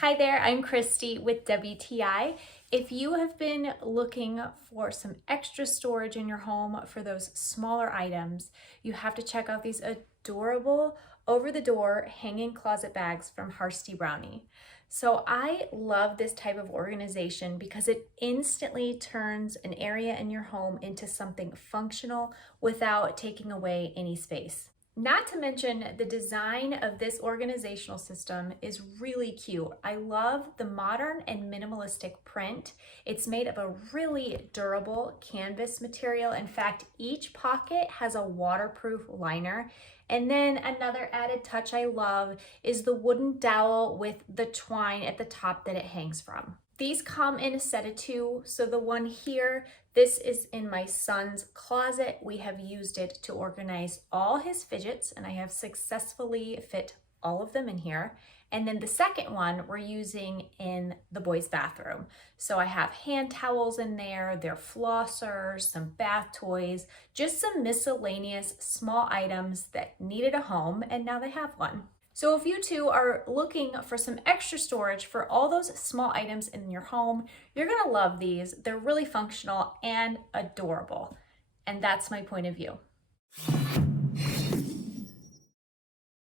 Hi there, I'm Christy with WTI. If you have been looking for some extra storage in your home for those smaller items, you have to check out these adorable over-the-door hanging closet bags from Harsty Brownie. So I love this type of organization because it instantly turns an area in your home into something functional without taking away any space. Not to mention, the design of this organizational system is really cute. I love the modern and minimalistic print. It's made of a really durable canvas material. In fact, each pocket has a waterproof liner. And then another added touch I love is the wooden dowel with the twine at the top that it hangs from. These come in a set of two. So the one here, this is in my son's closet. We have used it to organize all his fidgets, and I have successfully fit all of them in here. And then the second one we're using in the boys' bathroom. So I have hand towels in there, their flossers, some bath toys, just some miscellaneous small items that needed a home, and now they have one. So if you too are looking for some extra storage for all those small items in your home, you're gonna love these. They're really functional and adorable. And that's my point of view.